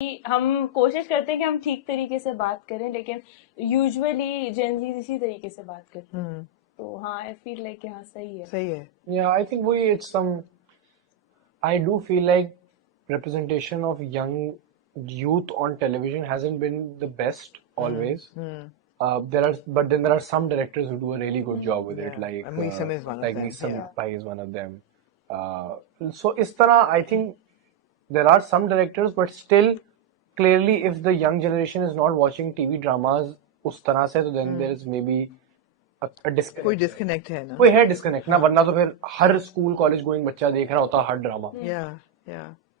कि हम कोशिश करते हैं कि हम ठीक तरीके से बात करें, लेकिन यूजुअली जेनजीज इसी तरीके से बात करते हैं। तो हाँ, आई फील लाइक हाँ सही है। सही है। Yeah, I think it's I do feel like representation of young youth on television hasn't been the best always. But then there are some directors who do a really good job with it, Yeah. like And Meesam is one of them, Meesam yeah. Bhai is one of them. So is tarah, I think there are some directors, but still, clearly, if the young generation is not watching TV dramas उस तरह से, तो then there is maybe a disconnect. कोई disconnect है ना। कोई है disconnect ना, वरना तो फिर हर स्कूल कॉलेज गोइंग बच्चा देख रहा होता हर ड्रामा। या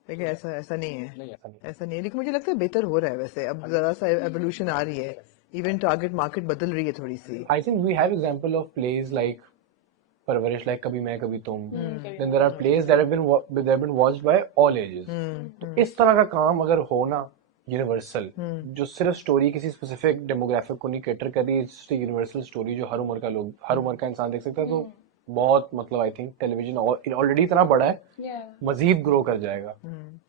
लेकिन ऐसा नहीं है। नहीं, ऐसा नहीं। ऐसा नहीं है, लेकिन मुझे लगता है बेहतर हो रहा है वैसे। अब जरा सा एवोल्यूशन आ रही है, इवन टारगेट मार्केट बदल रही है थोड़ी सी। I think we have example of plays like Parvarish, like Kabhi Main Kabhi Tum. Then there are plays that have been watched by all ages. तो इस तरह का काम अगर हो ना यूनिवर्सल, जो सिर्फ स्टोरी किसी स्पेसिफिक डेमोग्राफिक को नहीं कैटर कर रही है, इट्स यूनिवर्सल स्टोरी जो हर उम्र का लोग, हर उम्र का इंसान देख सकता है, तो बहुत मतलब आई थिंक टेलीविजन ऑलरेडी इतना बड़ा है, मजीद ग्रो कर जाएगा।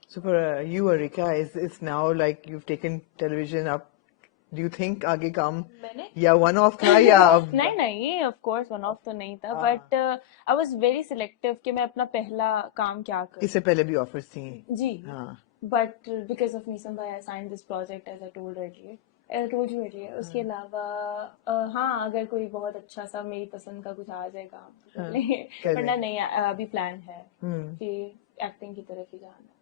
So for you, Arika, it's now like you've taken television up. Do you think आगे काम या वन ऑफ था या अब? नहीं, ऑफ कोर्स वन ऑफ तो नहीं था, but I was very selective कि मैं अपना पहला काम क्या करूं। इससे पहले भी ऑफर्स थी जी, हाँ। बट बिकॉज ऑफ मीसम भाई I signed this project as I told you earlier. उसके अलावा हाँ, अगर कोई बहुत अच्छा सा मेरी पसंद का कुछ आ जाए काम तो कर लेंगे, वरना नहीं। अभी प्लान है कि एक्टिंग की तरफ ही जाना।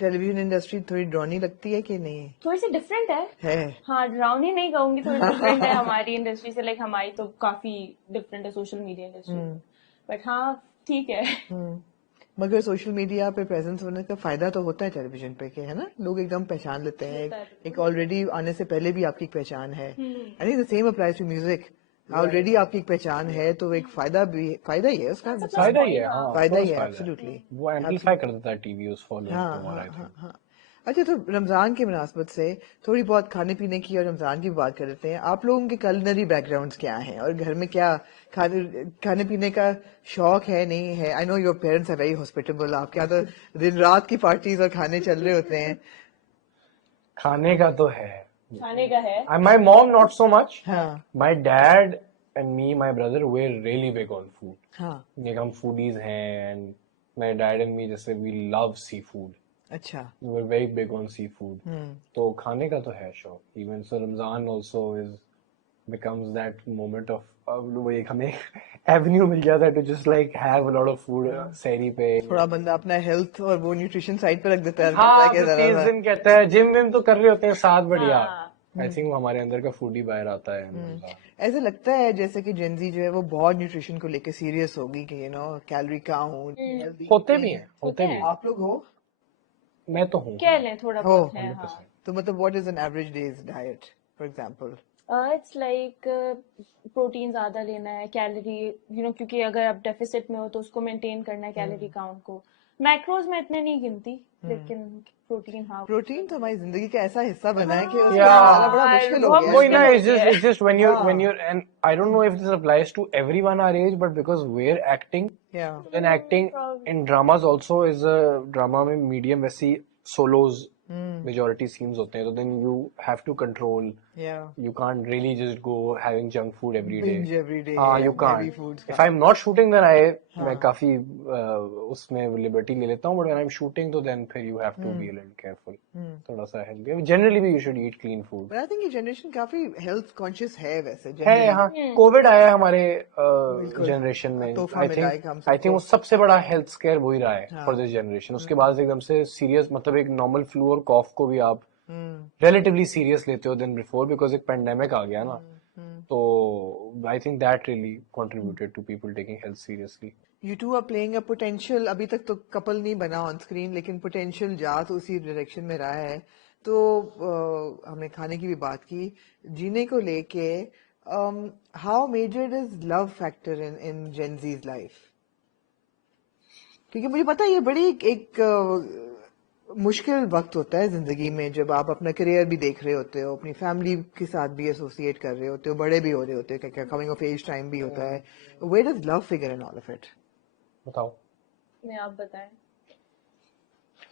टेलीविजन इंडस्ट्री थोड़ी ड्रॉनी लगती है कि नहीं? थोड़ी सी डिफरेंट है। हाँ, ड्राउनी नहीं कहूंगी, थोड़ी डिफरेंट है हमारी इंडस्ट्री से। लाइक हमारी तो काफी डिफरेंट है सोशल मीडिया इंडस्ट्री, बट हाँ ठीक है। मगर सोशल मीडिया पे प्रेजेंस होने का फायदा तो होता है टेलीविजन पे, के है ना, लोग एकदम पहचान लेते हैं। एक ऑलरेडी आने से पहले भी आपकी एक पहचान है। I think the same applies to music. Already आपकी एक पहचान है, तो एक फायदा ही है उसका। फायदा ही है, हाँ, फायदा ही है, एब्सोल्युटली। वो एम्पलीफाई कर देता है टीवी उस फॉलोइंग को, और आई थिंक। हाँ। अच्छा, तो रमजान की मुनासबत से थोड़ी बहुत खाने पीने की और रमजान की बात कर लेते हैं। आप लोगों के कलिनरी बैकग्राउंड्स क्या हैं और घर में क्या खाने पीने का शौक है, नहीं है? I know your parents are very hospitable. आपके यहाँ तो दिन रात की पार्टीज और खाने चल रहे होते हैं। खाने का तो है, खाने का है। My mom not so much. हाँ My dad and me, my brother, we're really big on food. हाँ। Like हम foodies हैं, and my dad and me जैसे we love seafood. अच्छा। We're very big on seafood. तो खाने का तो है शौक। Even so Ramzan also becomes that moment of एक हमें एवेन्यू मिल जाता है to just like have a lot of food सहरी पे। थोड़ा बंदा अपना हेल्थ और वो न्यूट्रिशन साइड पे रख देता है। हाँ, तो 30 दिन कहता है, जिम विम तो कर रहे होते हैं साथ, बढ़िया। आई थिंक हमारे अंदर का फूडी बाहर आता है। ऐसा लगता है जैसे कि जेनजी जो है वो बहुत न्यूट्रिशन को लेके सीरियस होगी कि कैलोरी काउंट। होते भी हैं। आप लोग हो? मैं तो हूँ, कह लें थोड़ा बहुत है। हाँ। तो मतलब what is an average days diet for example? It's like protein ज्यादा लेना है, कैलोरी क्योंकि अगर आप डेफिसिट में हो तो उसको मेंटेन करना है, कैलोरी काउंट को। मैक्रोज में इतने नहीं गिनती, लेकिन प्रोटीन, हाँ, प्रोटीन तो हमारी जिंदगी का ऐसा हिस्सा बना है कि उसको Yeah. निकालना बड़ा मुश्किल हो बहुत गया Boy, है। no, it's just when you're, and I don't know if this applies to everyone our age, but because we're acting, Yeah. then acting in dramas also is a drama में medium वैसी solos majority scenes होते हैं, तो then you have to control. Yeah. You can't really just go having junk food every day. Binge every day. हाँ, you heavy can't. foods If I'm not shooting, then मैं काफी उसमें liberty ले लेता हूँ, but when I'm shooting, तो then फिर you have to be a little careful. थोड़ा सा healthy. Generally भी you should eat clean food. But I think ये जनरेशन काफी हेल्थ कॉन्शियस है वैसे। है, हाँ, कोविड आया है हमारे जनरेशन में। तोहफा आई मिला है हम सबको। थिंक वो सबसे बड़ा हेल्थ स्केयर वही रहा है फॉर दिस जनरेशन। उसके बाद एकदम से सीरियस, मतलब एक नॉर्मल फ्लू और कॉफ को भी आप रिलेटिवली सीरियस लेते हो देन बिफोर, बिकॉज एक पेंडेमिक आ गया ना। तो I think that really contributed to people taking health seriously. You two are playing a potential, अभी तक तो कपल नहीं बना ऑन स्क्रीन, लेकिन पोटेंशियल जा तो उसी डायरेक्शन में रहा है। तो हमने खाने की भी बात की, जीने को लेके how major is love factor in Gen Z's life? क्योंकि मुझे पता है ये बड़ी एक मुश्किल वक्त होता है जिंदगी में, जब आप अपना करियर भी देख रहे होते हो, अपनी फैमिली के साथ भी एसोसिएट कर रहे होते हो, बड़े भी हो रहे होते हो, क्या कमिंग ऑफ एज टाइम भी होता है। Where does love figure in all of it? बताओ। नहीं, आप बताएं।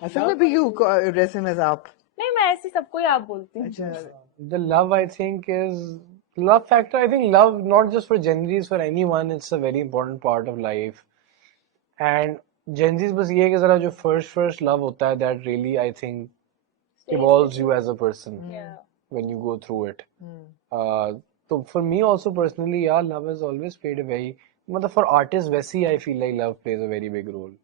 असल में भी यू एड्रेस हिम एज आप। नहीं, मैं ऐसे सबको ही आप बोलती हूँ. अच्छा, The love, I think, is love factor. I think love, not just for Gen Zs, for anyone, it's a very important part of life. And Gen Zs बस ये है कि जरा जो first love होता है, that really, I think, Stays evolves with you you. as a person Yeah. when you go through it. So for me also personally, yeah, love has always played a very, मतलब for artists वैसे ही I feel like love plays a very big role.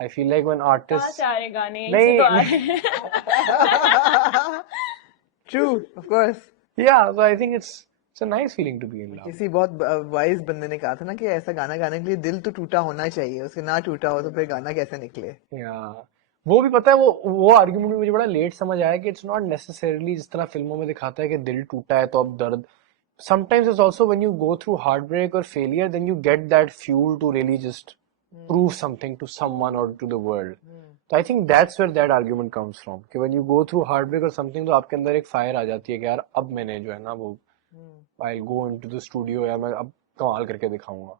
I feel like when कहाँ artists से आ रहे गाने, यहीं से तो आ नहीं रहे हैं. true, of course. yeah, so I think it's a nice feeling to be in love. किसी बहुत वाइज बंदे ने कहा था ना कि ऐसा गाना गाने के लिए दिल तो टूटा होना चाहिए, उसके ना टूटा हो तो फिर गाना कैसे निकले. Yeah. वो भी पता है, वो आर्ग्यूमेंट भी मुझे बड़ा लेट समझ आया कि इट्स नॉट नेसेसरीली जिस तरह फिल्मों में दिखाता है कि दिल टूटा है तो अब दर्द. Sometimes it's also when you go through heartbreak or failure, then you get that fuel to really just prove something to someone or to the world. So I think that's where that argument comes from. कि when you go through heartbreak or something, तो आपके अंदर एक fire आ जाती है कि यार अब मैंने जो है ना वो I'll go into the studio या मैं अब कमाल करके दिखाऊंगा.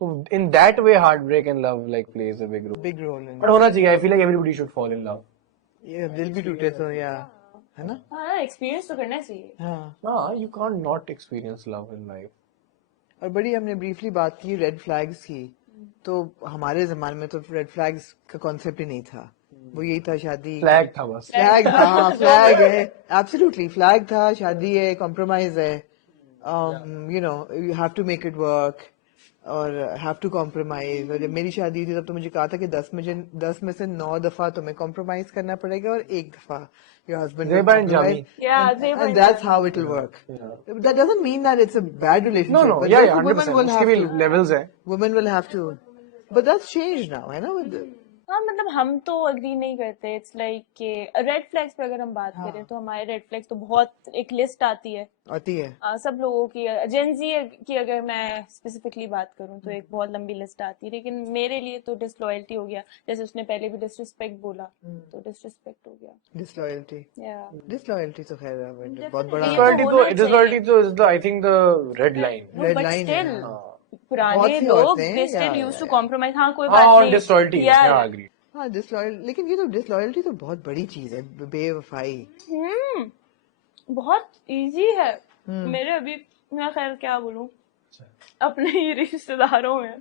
तो in that way heartbreak and love like plays a big role. Big role in But होना चाहिए. I feel like everybody should fall in love. ये दिल भी टूटे तो या है ना. हाँ, एक्सपीरियंस तो करना चाहिए. हाँ. हाँ, you can't not experience love in life. और बड़ी हमने ब्रीफली बात की रेड फ्लैग्स की, तो हमारे जमाने में तो रेड फ्लैग्स का कॉन्सेप्ट ही नहीं था. वो यही था शादी Flag था बस. फ्लैग, हाँ फ्लैग है, एब्सोल्युटली फ्लैग था, शादी है, कॉम्प्रोमाइज है, you know you have to make it work और हैव टू कॉम्प्रोमाइज. और जब मेरी शादी थी तब तो मुझे कहा था कि 10 में से 9 दफा तुम्हें कॉम्प्रोमाइज करना पड़ेगा और 1 दफा your husband Zeba and Jami. Yeah, Zeba and and that's Jami. how it will work. That doesn't mean that it's a bad No, relationship. no, but yeah, just yeah, women 100%. will उसके have भी to, levels है. women will have to, but that's changed now, है ना. हाँ, मतलब हम तो agree नहीं करते. इट्स लाइक कि रेड फ्लैग्स पे अगर हम बात करें तो हमारे रेड फ्लैग्स तो बहुत एक लिस्ट आती है. आती है. सब लोगों की, जेन जी की अगर मैं स्पेसिफिकली बात करूं तो एक बहुत लंबी लिस्ट आती है. लेकिन मेरे लिए तो डिसलॉयल्टी हो गया. जैसे उसने पहले भी डिसरिस्पेक्ट बोला, तो डिसरिस्पेक्ट हो गया. डिसलॉयल्टी. या डिसलॉयल्टी तो खैर बहुत Definitely, बड़ा ये तो होना चाहिए. Disloyalty तो is the I think the red line. No, Red but line है, still, हाँ. पुराने बहुत सी लोग औरतें, they still या, used to या. compromise. हाँ, कोई हाँ, बात on नहीं. disloyalty, Yeah, yeah, I agree. हाँ डिसलॉयल, लेकिन ये तो डिसलॉयल्टी तो बहुत बड़ी चीज है, बेवफाई. बहुत इजी है. मेरे अभी, मैं खैर क्या बोलूं, अपने ही रिश्तेदारों में,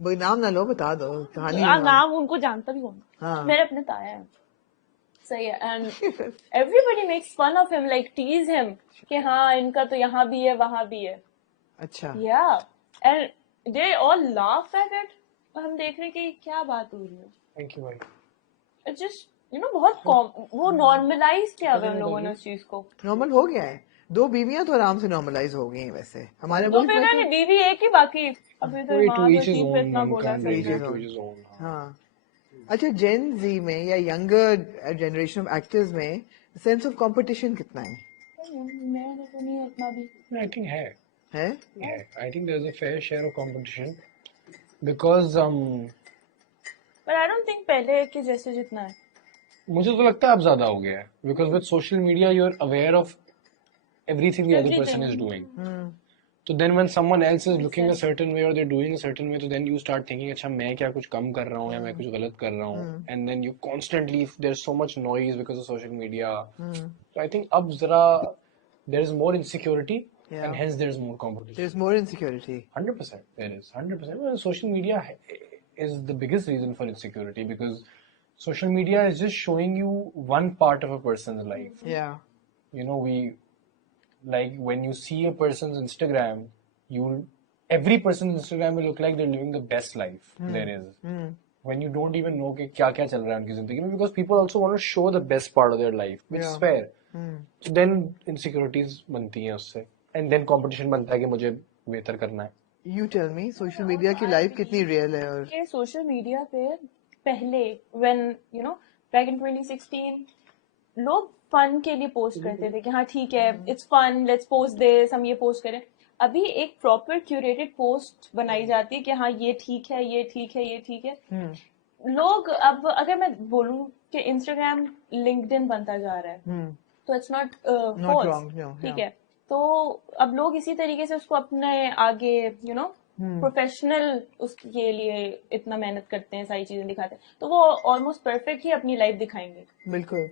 वो नाम ना लो, बता दो कहानी. नाम उनको जानता भी हूँ. हाँ. मेरे अपने ताया हैं. सही है. And everybody makes fun of him, like tease him कि हाँ इनका तो यहाँ भी है वहां भी है. अच्छा. या and they all laugh at it. हम देख रहे कि क्या बात हो रही है. Thank you, भाई. इट्स जस्ट बहुत वो नॉर्मलाइज किया हुआ है उन लोगों ने उस चीज को. नॉर्मल हो गया है. 2 बीवियां तो आराम से नॉर्मलाइज हो गई हैं वैसे हमारे तो मुल्क फिर में मैंने तो. बीवी एक ही, बाकी अभी तो Wait, माँ to तो each his तीन पे own, इतना one बोला can't सही agree है. to his own. हाँ. अच्छा, जेन जी में या यंगर जनरेशन ऑफ एक्टर्स में सेंस ऑफ कंपटीशन कितना है? मैंने तो नहीं इतना भी. I think है. है. Yeah, I think there's a fair share of competition because पर आई डोंट थिंक पहले के जैसे जितना है. मुझे तो लगता है अब ज्यादा हो गया है because with social media you're aware of everything the other person is doing. So then when someone else is looking a certain way or they're doing a certain way, so then you start thinking अच्छा मैं क्या कुछ कम कर रहा हूँ या मैं कुछ गलत कर रहा हूँ. And then you constantly, there's so much noise because of social media. So I think अब जरा there is more insecurity and hence there's more competition. There's more insecurity. 100% there is 100%. Well, social media is the biggest reason for insecurity because social media is just showing you one part of a person's life. Yeah. You know, like when you see a person's Instagram, every person's Instagram will look like they're living the best life there is. When you don't even know कि क्या क्या चल रहा है उनकी जिंदगी में, because people also want to show the best part of their life, which is fair. So then insecurities बनती हैं उससे, and then competition बनता है कि मुझे बेहतर करना है. You tell me, social media की लाइफ कितनी रियल है? और कि सोशल मीडिया पे पहले when you know back in 2016 लोग फन के लिए पोस्ट करते थे कि हाँ ठीक है, it's fun, let's post this, हम ये पोस्ट करें. अभी एक प्रॉपर क्यूरेटेड पोस्ट बनाई जाती है कि हाँ ये ठीक है, ये ठीक है, ये ठीक है. लोग अब अगर मैं बोलूं कि इंस्टाग्राम लिंक्डइन बनता जा रहा है तो इट्स नॉट फॉल्स. ठीक है. तो अब लोग इसी तरीके से उसको अपने आगे यू नो प्रोफेशनल उसके लिए इतना मेहनत करते हैं, सारी चीजें दिखाते हैं, तो वो ऑलमोस्ट परफेक्ट ही अपनी लाइफ दिखाएंगे. बिल्कुल.